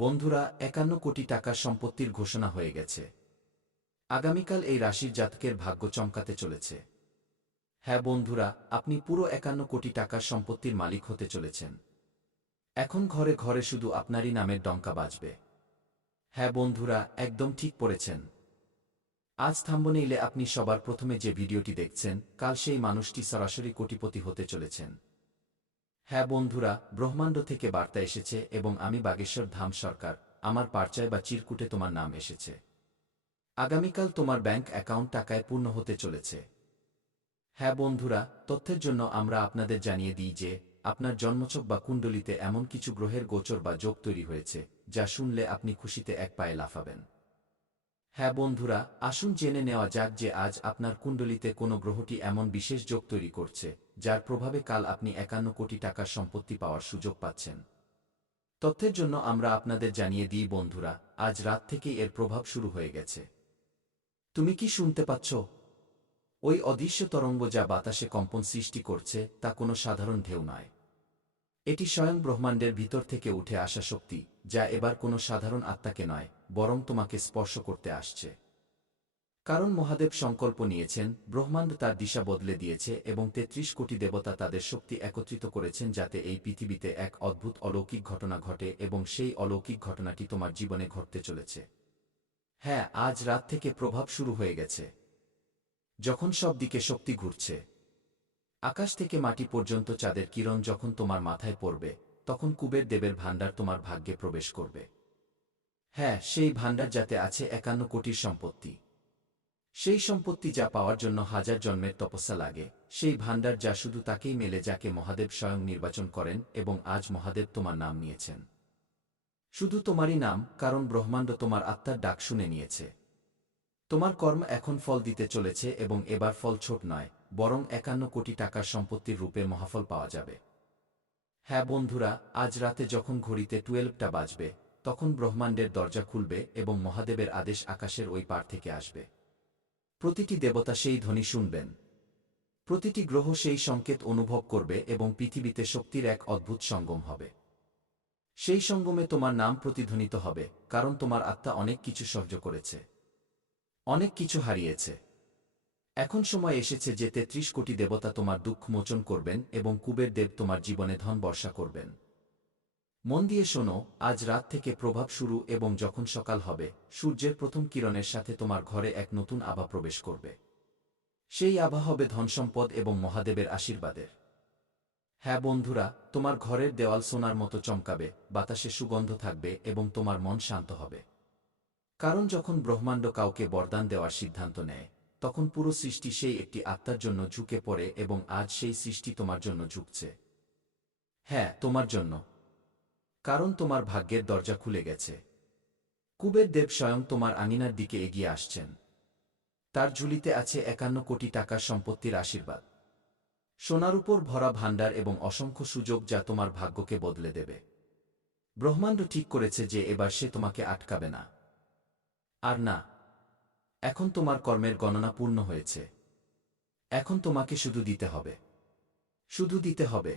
বন্ধুরা, ৫১ কোটি টাকার সম্পত্তির ঘোষণা হয়ে গেছে। আগামীকাল এই রাশির জাতকের ভাগ্য চমকাতে চলেছে। হ্যাঁ বন্ধুরা, আপনি পুরো ৫১ কোটি টাকার সম্পত্তির মালিক হতে চলেছেন। এখন ঘরে ঘরে শুধু আপনারই নামের ডঙ্কা বাজবে। হ্যাঁ বন্ধুরা, একদম ঠিক পড়েছেন। আজ থাম্বনেইলে আপনি সবার প্রথমে যে ভিডিওটি দেখছেন, কাল সেই মানুষটি সরাসরি কোটিপতি হতে চলেছেন। হ্যাঁ বন্ধুরা, ব্রহ্মাণ্ড থেকে বার্তা এসেছে এবং আমি বাগেশ্বর ধাম সরকার, আমার পারচায় বা চিরকুটে তোমার নাম এসেছে। আগামীকাল তোমার ব্যাংক অ্যাকাউন্ট টাকায় পূর্ণ হতে চলেছে। হ্যাঁ বন্ধুরা, তথ্যের জন্য আমরা আপনাদের জানিয়ে দিই যে আপনার জন্মছক বা কুণ্ডলিতে এমন কিছু গ্রহের গোচর বা যোগ তৈরি হয়েছে, যা শুনলে আপনি খুশিতে এক পায়ে লাফাবেন। হ্যাঁ বন্ধুরা, আসুন জেনে নেওয়া যাক যে আজ আপনার কুণ্ডলিতে কোন গ্রহটি এমন বিশেষ যোগ তৈরি করছে, যার প্রভাবে কাল আপনি ৫১ কোটি টাকার সম্পত্তি পাওয়ার সুযোগ পাচ্ছেন। তথ্যের জন্য আমরা আপনাদের জানিয়ে দিই বন্ধুরা, আজ রাত থেকেই এর প্রভাব শুরু হয়ে গেছে। তুমি কি শুনতে পাচ্ছ? ওই অদৃশ্য তরঙ্গ যা বাতাসে কম্পন সৃষ্টি করছে, তা কোনো সাধারণ ঢেউ নয়। এটি স্বয়ং ব্রহ্মাণ্ডের ভিতর থেকে উঠে আসা শক্তি, যা এবার কোনো সাধারণ আত্মাকে নয়, বরং তোমাকে স্পর্শ করতে আসছে। কারণ মহাদেব সংকল্প নিয়েছেন, ব্রহ্মাণ্ড তার দিশা বদলে দিয়েছে এবং ৩৩ কোটি দেবতা তাদের শক্তি একত্রিত করেছেন যাতে এই পৃথিবীতে এক অদ্ভুত অলৌকিক ঘটনা ঘটে এবং সেই অলৌকিক ঘটনাটি তোমার জীবনে ঘটতে চলেছে। হ্যাঁ, আজ রাত থেকে প্রভাব শুরু হয়ে গেছে। যখন সব দিকে শক্তি ঘুরছে, আকাশ থেকে মাটি পর্যন্ত চাঁদের কিরণ যখন তোমার মাথায় পড়বে, তখন কুবের দেবের ভাণ্ডার তোমার ভাগ্যে প্রবেশ করবে। হ্যাঁ, সেই ভাণ্ডার যাতে আছে ৫১ কোটির সম্পত্তি। সেই সম্পত্তি যা পাওয়ার জন্য হাজার জন্মের তপস্যা লাগে, সেই ভাণ্ডার যা শুধু তাকেই মেলে যাকে মহাদেব স্বয়ং নির্বাচন করেন এবং আজ মহাদেব তোমার নাম নিয়েছেন। শুধু তোমারই নাম, কারণ ব্রহ্মাণ্ড তোমার আত্মার ডাক শুনে নিয়েছে। তোমার কর্ম এখন ফল দিতে চলেছে এবং এবার ফল ছোট নয়, বরং ৫১ কোটি টাকার সম্পত্তির রূপে মহাফল পাওয়া যাবে। হ্যাঁ বন্ধুরা, আজ রাতে যখন ঘড়িতে 12টা বাজবে, তখন ব্রহ্মাণ্ডের দরজা খুলবে এবং মহাদেবের আদেশ আকাশের ওই পার থেকে আসবে। প্রতিটি দেবতা সেই ধ্বনি শুনবেন। প্রতিটি গ্রহ সেই সংকেত অনুভব করবে এবং পৃথিবীতে শক্তির এক অদ্ভুত সঙ্গম হবে। সেই সঙ্গমে তোমার নাম প্রতিধ্বনিত হবে, কারণ তোমার আত্মা অনেক কিছু সহ্য করেছে, অনেক কিছু হারিয়েছে। এখন সময় এসেছে যে ৩৩ কোটি দেবতা তোমার দুঃখ মোচন করবেন এবং কুবের দেব তোমার জীবনে ধন বর্ষা করবেন। মন দিয়ে শোনো, আজ রাত থেকে প্রভাব শুরু এবং যখন সকাল হবে, সূর্যের প্রথম কিরণের সাথে তোমার ঘরে এক নতুন আভা প্রবেশ করবে। সেই আভা হবে ধনসম্পদ এবং মহাদেবের আশীর্বাদের। হ্যাঁ বন্ধুরা, তোমার ঘরের দেওয়াল সোনার মতো চমকাবে, বাতাসে সুগন্ধ থাকবে এবং তোমার মন শান্ত হবে। কারণ যখন ব্রহ্মাণ্ড কাউকে বরদান দেওয়ার সিদ্ধান্ত নেয়, তখন পুরো সৃষ্টি সেই একটি আত্মার জন্য ঝুঁকে পড়ে এবং আজ সেই সৃষ্টি তোমার জন্য ঝুঁকছে। হ্যাঁ, তোমার জন্য। কারণ তোমার ভাগ্যের দরজা খুলে গেছে। কুবের দেব স্বয়ং তোমার আঙিনার দিকে এগিয়ে আসছেন। তার ঝুলিতে আছে ৫১ কোটি টাকার সম্পত্তির আশীর্বাদ, সোনার উপর ভরা ভাণ্ডার এবং অসংখ্য সুযোগ যা তোমার ভাগ্যকে বদলে দেবে। ব্রহ্মাণ্ড ঠিক করেছে যে এবার সে তোমাকে আটকাবে না। আর না, এখন তোমার কর্মের গণনা পূর্ণ হয়েছে। এখন তোমাকে শুধু দিতে হবে, শুধু দিতে হবে।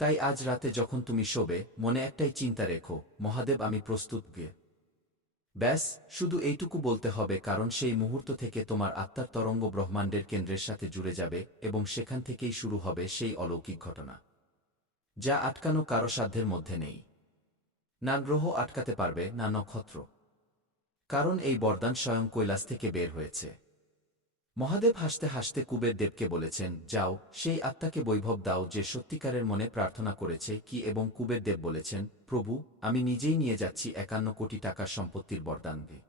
তাই আজ রাতে যখন তুমি শোবে, মনে একটাই চিন্তা রেখো, মহাদেব আমি প্রস্তুত গিয়ে। ব্যাস, শুধু এইটুকু বলতে হবে, কারণ সেই মুহূর্ত থেকে তোমার আত্মার তরঙ্গ ব্রহ্মাণ্ডের কেন্দ্রের সাথে জুড়ে যাবে এবং সেখান থেকেই শুরু হবে সেই অলৌকিক ঘটনা, যা আটকানো কারো সাধ্যের মধ্যে নেই। না গ্রহ আটকাতে পারবে, না নক্ষত্র। কারণ এই বরদান স্বয়ং কৈলাস থেকে বের হয়েছে। মহাদেব হাসতে হাসতে কুবের দেবকে বলেছেন, যাও, সেই আত্মাকে বৈভব দাও যে সত্যিকারের মনে প্রার্থনা করেছে কি। এবং কুবের দেব বলেছেন, প্রভু, আমি নিজেই নিয়ে যাচ্ছি ৫১ কোটি টাকার সম্পত্তির বরদান দিয়ে।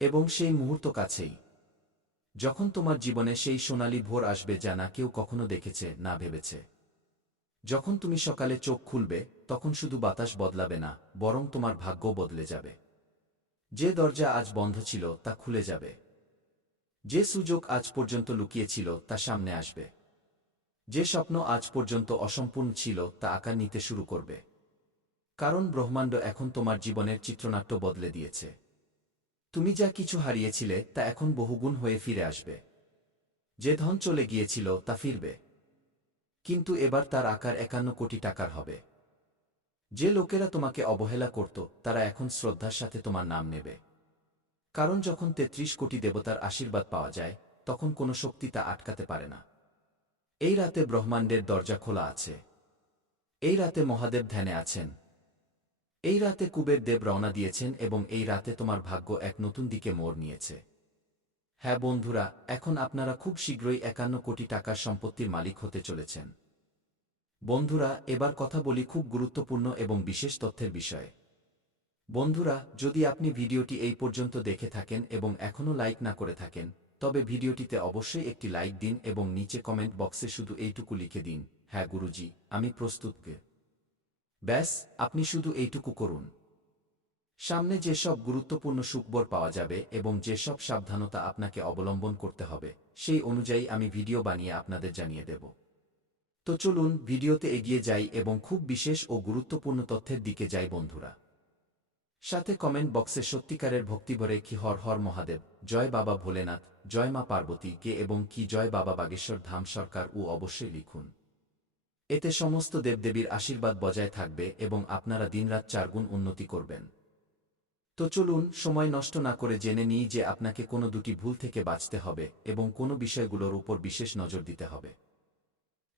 এবং সেই মুহূর্ত কাছেই, যখন তোমার জীবনে সেই সোনালী ভোর আসবে যা না কেউ কখনো দেখেছে, না ভেবেছে। যখন তুমি সকালে চোখ খুলবে, তখন শুধু বাতাস বদলাবে না, বরং তোমার ভাগ্য বদলে যাবে। যে দরজা আজ বন্ধ ছিল তা খুলে যাবে। যে সুযোগ আজ পর্যন্ত লুকিয়ে ছিল তা সামনে আসবে। যে স্বপ্ন আজ পর্যন্ত অসম্পূর্ণ ছিল তা আকার নিতে শুরু করবে। কারণ ব্রহ্মাণ্ড এখন তোমার জীবনের চিত্রনাট্য বদলে দিয়েছে। তুমি যা কিছু হারিয়েছিলে তা এখন বহুগুণ হয়ে ফিরে আসবে। যে ধন চলে গিয়েছিল তা ফিরবে, কিন্তু এবার তার আকার ৫১ কোটি টাকার হবে। যে লোকেরা তোমাকে অবহেলা করত তারা এখন শ্রদ্ধার সাথে তোমার নাম নেবে। কারণ যখন ৩৩ কোটি দেবতার আশীর্বাদ পাওয়া যায় তখন কোনো শক্তি তা আটকাতে পারে না। এই রাতে ব্রহ্মাণ্ডের দরজা খোলা আছে। এই রাতে মহাদেব ধ্যানে আছেন। এই রাতে কুবের দেব রওনা দিয়েছেন এবং এই রাতে তোমার ভাগ্য এক নতুন দিকে মোড় নিয়েছে। হ্যাঁ বন্ধুরা, এখন আপনারা খুব শীঘ্রই ৫১ কোটি টাকার সম্পত্তির মালিক হতে চলেছেন। বন্ধুরা, এবার কথা বলি খুব গুরুত্বপূর্ণ এবং বিশেষ তথ্যের বিষয়ে। বন্ধুরা, যদি আপনি ভিডিওটি এই পর্যন্ত দেখে থাকেন এবং এখনও লাইক না করে থাকেন, তবে ভিডিওটিতে অবশ্যই একটি লাইক দিন এবং নিচে কমেন্ট বক্সে শুধু এইটুকু লিখে দিন, হ্যাঁ গুরুজি, আমি প্রস্তুত। ব্যাস, আপনি শুধু এইটুকু করুন। সামনে যেসব গুরুত্বপূর্ণ সুখবর পাওয়া যাবে এবং যেসব সাবধানতা আপনাকে অবলম্বন করতে হবে সেই অনুযায়ী আমি ভিডিও বানিয়ে আপনাদের জানিয়ে দেব। তো চলুন ভিডিওতে এগিয়ে যাই এবং খুব বিশেষ ও গুরুত্বপূর্ণ তথ্যের দিকে যাই বন্ধুরা। সাথে কমেন্ট বক্সে সত্যিকারের ভক্তিভরে কি হর হর মহাদেব, জয় বাবা ভোলেনাথ, জয় মা পার্বতী কে এবং কি জয় বাবা বাগেশ্বর ধাম সরকার ও অবশ্যই লিখুন। এতে সমস্ত দেবদেবীর আশীর্বাদ বজায় থাকবে এবং আপনারা দিনরাত ৪ গুণ উন্নতি করবেন। তো চলুন সময় নষ্ট না করে জেনে নিই যে আপনাকে কোনো দুটি ভুল থেকে বাঁচতে হবে এবং কোনো বিষয়গুলোর উপর বিশেষ নজর দিতে হবে।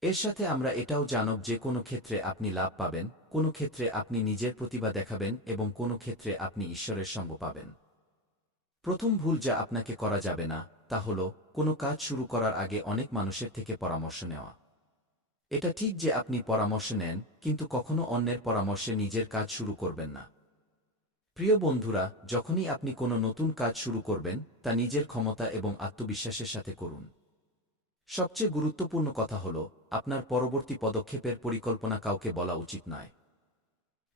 এর সাথে আমরা এটাও জানব যে কোনো ক্ষেত্রে আপনি লাভ পাবেন, কোনো ক্ষেত্রে আপনি নিজের প্রতিভা দেখাবেন এবং কোনো ক্ষেত্রে আপনি ঈশ্বরের সঙ্গ পাবেন। প্রথম ভুল যা আপনাকে করা যাবে না তা হল কোনো কাজ শুরু করার আগে অনেক মানুষের থেকে পরামর্শ নেওয়া। এটা ঠিক যে আপনি পরামর্শ নেন, কিন্তু কখনো অন্যের পরামর্শে নিজের কাজ শুরু করবেন না। প্রিয় বন্ধুরা, যখনই আপনি কোনো নতুন কাজ শুরু করবেন তা নিজের ক্ষমতা এবং আত্মবিশ্বাসের সাথে করুন। সবচেয়ে গুরুত্বপূর্ণ কথা হল আপনার পরবর্তী পদক্ষেপের পরিকল্পনা কাউকে বলা উচিত নয়।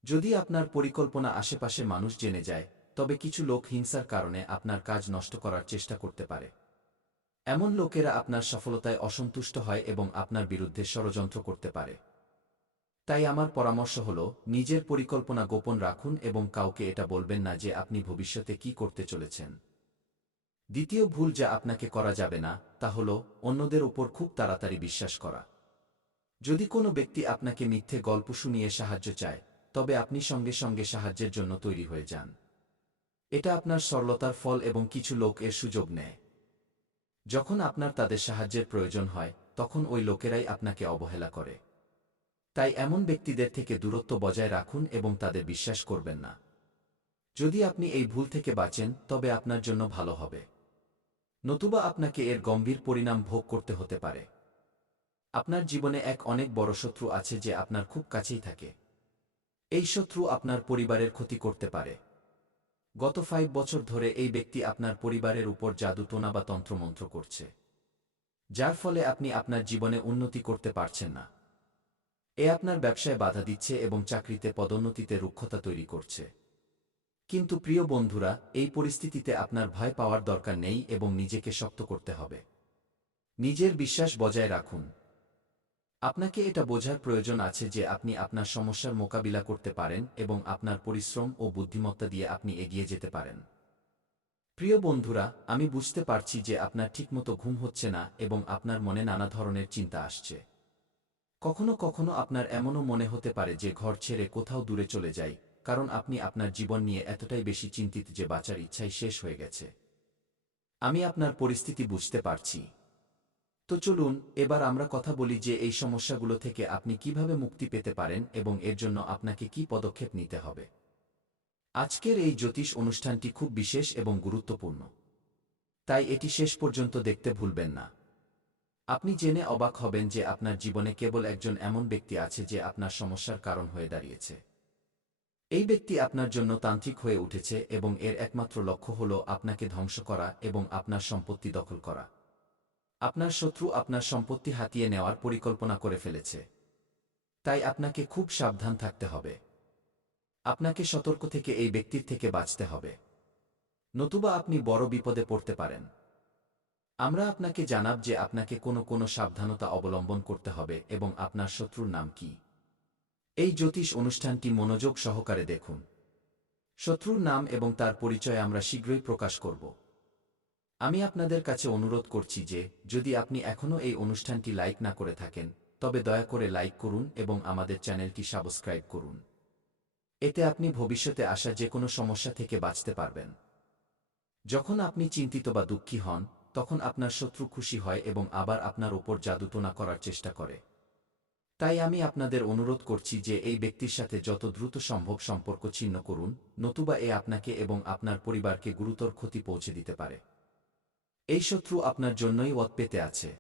যদি আপনার পরিকল্পনা আশেপাশে মানুষ জেনে যায়, তবে কিছু লোক হিংসার কারণে আপনার কাজ নষ্ট করার চেষ্টা করতে পারে। এমন লোকেরা আপনার সফলতায় অসন্তুষ্ট হয় এবং আপনার বিরুদ্ধে ষড়যন্ত্র করতে পারে। তাই আমার পরামর্শ হল নিজের পরিকল্পনা গোপন রাখুন এবং কাউকে এটা বলবেন না যে আপনি ভবিষ্যতে কি করতে চলেছেন। দ্বিতীয় ভুল যা আপনাকে করা যাবে না তা হল অন্যদের উপর খুব তাড়াতাড়ি বিশ্বাস করা। যদি কোনো ব্যক্তি আপনাকে মিথ্যে গল্প শুনিয়ে সাহায্য চায়, তবে আপনি সঙ্গে সঙ্গে সাহায্যের জন্য তৈরি হয়ে যান। এটা আপনার সরলতার ফল এবং কিছু লোক এর সুযোগ নেয়। যখন আপনার তাদের সাহায্যের প্রয়োজন হয় তখন ওই লোকেরাই আপনাকে অবহেলা করে। তাই এমন ব্যক্তিদের থেকে দূরত্ব বজায় রাখুন এবং তাদের বিশ্বাস করবেন না। যদি আপনি এই ভুল থেকে বাঁচেন তবে আপনার জন্য ভালো হবে, নতুবা আপনাকে এর গম্ভীর পরিণাম ভোগ করতে হতে পারে। আপনার জীবনে এক অনেক বড় শত্রু আছে যে আপনার খুব কাছেই থাকে। এই শত্রু আপনার পরিবারের ক্ষতি করতে পারে। গত ৫ বছর ধরে এই ব্যক্তি আপনার পরিবারের উপর জাদু টোনা বা তন্ত্রমন্ত্র করছে, যার ফলে আপনি আপনার জীবনে উন্নতি করতে পারছেন না। এ আপনার ব্যবসায় বাধা দিচ্ছে এবং চাকরিতে পদোন্নতিতে রুক্ষতা তৈরি করছে। কিন্তু প্রিয় বন্ধুরা, এই পরিস্থিতিতে আপনার ভয় পাওয়ার দরকার নেই এবং নিজেকে শক্ত করতে হবে। নিজের বিশ্বাস বজায় রাখুন। আপনাকে এটা বোঝার প্রয়োজন আছে যে আপনি আপনার সমস্যার মোকাবিলা করতে পারেন এবং আপনার পরিশ্রম ও বুদ্ধিমত্তা দিয়ে আপনি এগিয়ে যেতে পারেন। প্রিয় বন্ধুরা, আমি বুঝতে পারছি যে আপনার ঠিকমতো ঘুম হচ্ছে না এবং আপনার মনে নানা ধরনের চিন্তা আসছে। কখনো কখনো আপনার এমনও মনে হতে পারে যে ঘর ছেড়ে কোথাও দূরে চলে যাই, কারণ আপনি আপনার জীবন নিয়ে এতটাই বেশি চিন্তিত যে বাঁচার ইচ্ছাই শেষ হয়ে গেছে। আমি আপনার পরিস্থিতি বুঝতে পারছি। তো চলুন এবার আমরা কথা বলি যে এই সমস্যাগুলো থেকে আপনি কিভাবে মুক্তি পেতে পারেন এবং এর জন্য আপনাকে কি পদক্ষেপ নিতে হবে। আজকের এই জ্যোতিষ অনুষ্ঠানটি খুব বিশেষ এবং গুরুত্বপূর্ণ, তাই এটি শেষ পর্যন্ত দেখতে ভুলবেন না। আপনি জেনে অবাক হবেন যে আপনার জীবনে কেবল একজন এমন ব্যক্তি আছে যে আপনার সমস্যার কারণ হয়ে দাঁড়িয়েছে। এই ব্যক্তি আপনার জন্য তান্ত্রিক হয়ে উঠেছে এবং এর একমাত্র লক্ষ্য হল আপনাকে ধ্বংস করা এবং আপনার সম্পত্তি দখল করা। আপনার শত্রু আপনার সম্পত্তি হাতিয়ে নেওয়ার পরিকল্পনা করে ফেলেছে। তাই আপনাকে খুব সাবধান থাকতে হবে। আপনাকে সতর্ক থেকে এই ব্যক্তির থেকে বাঁচতে হবে, নতুবা আপনি বড় বিপদে পড়তে পারেন। আমরা আপনাকে জানাব যে আপনাকে কোনো সাবধানতা অবলম্বন করতে হবে এবং আপনার শত্রুর নাম কি। এই জ্যোতিষ অনুষ্ঠানটি মনোযোগ সহকারে দেখুন। শত্রুর নাম এবং তার পরিচয় আমরা শীঘ্রই প্রকাশ করব। আমি আপনাদের কাছে অনুরোধ করছি যে যদি আপনি এখনও এই অনুষ্ঠানটি লাইক না করে থাকেন, তবে দয়া করে লাইক করুন এবং আমাদের চ্যানেলটি সাবস্ক্রাইব করুন। এতে আপনি ভবিষ্যতে আসা যে কোনো সমস্যা থেকে বাঁচতে পারবেন। যখন আপনি চিন্তিত বা দুঃখী হন, তখন আপনার শত্রু খুশি হয় এবং আবার আপনার ওপর জাদুটোনা করার চেষ্টা করে। তাই আমি আপনাদের অনুরোধ করছি যে এই ব্যক্তির সাথে যত দ্রুত সম্ভব সম্পর্ক ছিন্ন করুন, নতুবা এ আপনাকে এবং আপনার পরিবারকে গুরুতর ক্ষতি পৌঁছে দিতে পারে। এই শত্রু আপনার জন্যই ওৎ পেতে আছে।